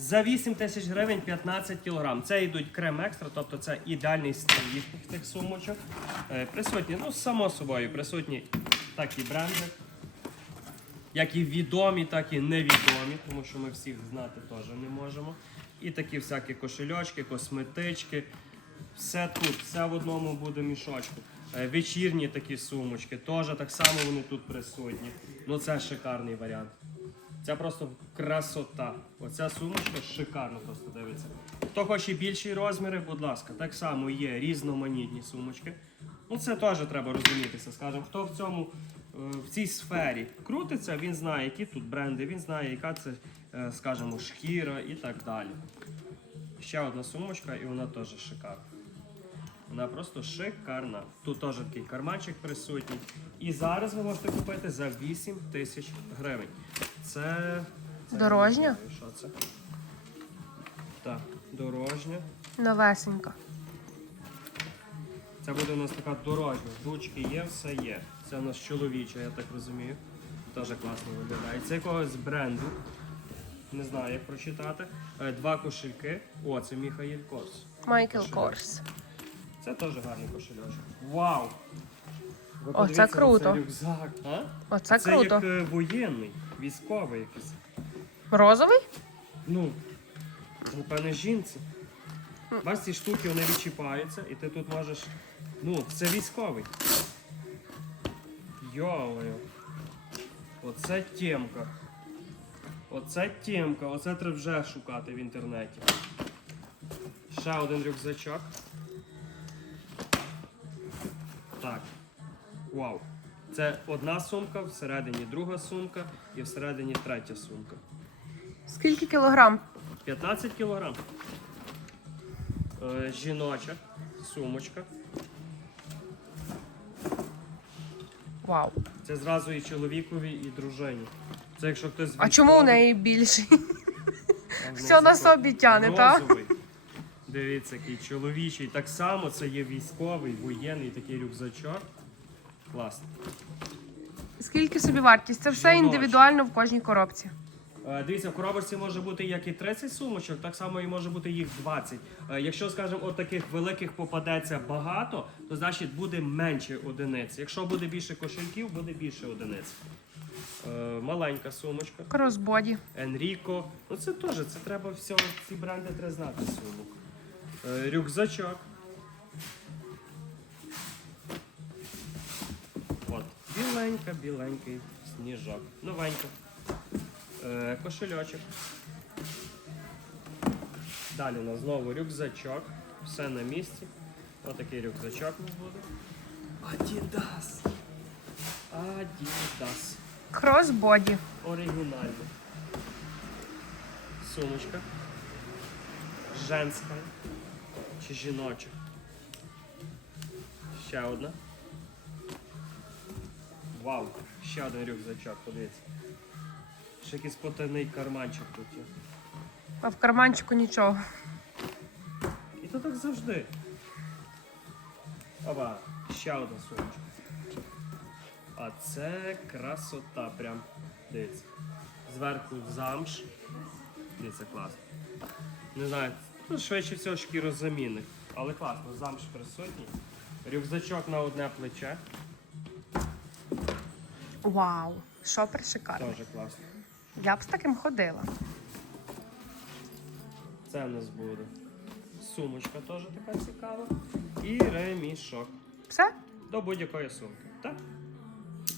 За 8 тисяч гривень 15 кілограм. Це йдуть крем екстра, тобто це ідеальний стиль їхніх цих сумочок. Е, Присутні, ну, само собою, присутні такі бренди, як і відомі, так і невідомі, тому що ми всіх знати теж не можемо. І такі всякі кошельочки, косметички. Все тут, все в одному буде мішочку. Е, Вечірні такі сумочки, теж так само вони тут присутні. Ну це шикарний варіант. Це просто красота. Оця сумочка шикарно просто дивиться. Хто хоче більші розміри, будь ласка, так само є різноманітні сумочки. Ну це теж треба розумітися. Скажімо, хто в цьому е, в цій сфері крутиться, він знає, які тут бренди, він знає, яка це, е, скажімо, шкіра і так далі. Ще одна сумочка, і вона теж шикарна. Вона просто шикарна. Тут теж такий карманчик присутній. І зараз ви можете купити за 8 тисяч гривень. Це. це Дорожня? я не знаю, Що це? Так, дорожня. Новесенька. Це буде у нас така дорожня. Ручки є, все є. Це у нас чоловіча, я так розумію. Теж класно виглядає. Це якогось бренду. Не знаю, як прочитати. Е, Два кошельки. О, це Міхаїль Корс. Майкл Кошелек. Корс. Це теж гарний кошельочок. Вау! Ви О, подивіться це на круто. цей рюкзак. А? Оце це круто. як е, воєнний, військовий якийсь. Розовий? Ну, напевне, жінці. Бачиш, ці штуки вони відчіпаються, і ти тут можеш. Ну, це військовий. Йолою. Оце темка. Оце темка. Оце треба вже шукати в інтернеті. Ще один рюкзачок. Так. Вау. Це одна сумка, всередині друга сумка і всередині третя сумка. Скільки кілограм? 15 кілограм. Е, жіноча сумочка. Вау. Це зразу і чоловікові, і дружині. Це якщо хтось. А чому у неї більший? все на собі тяне, так? розовий. Дивіться, який чоловічий. Так само це є військовий, воєнний такий рюкзачок. Класно. Скільки собі вартість? Це все індивідуально в кожній коробці. Е, Дивіться, в коробочці може бути як і 30 сумочок, так само і може бути їх 20. Е, Якщо, скажімо, от таких великих попадеться багато, то значить буде менше одиниць. Якщо буде більше кошельків, буде більше одиниць. Е, Маленька сумочка. Кросбоді. Енріко. Ну це теж, це треба все, ці бренди треба знати сумок. Е, Рюкзачок. Біленька, біленький сніжок. Новенька. Е, кошельочок. Далі у нас знову рюкзачок. Все на місці. Отакий рюкзачок у нас буде. Adidas. Adidas. Кросбоді. Оригінальний. Сумочка. Женська. Чи жіноча. Ще одна. Вау! Ще один рюкзачок, подивіться. Ще якийсь потайний карманчик тут є. А в карманчику нічого. І то так завжди. Опа, ще одна сумочка. А це красота прям. Дивіться. Зверху замш. Дивіться, класно. Не знаю, ну швидше всього шкірозамінник. Але класно, замш присутній. Рюкзачок на одне плече. Вау. Шопер шикарний. Дуже класно. Я б з таким ходила. Це в нас буде. Сумочка теж така цікава. І ремішок. Все? До будь-якої сумки. Так?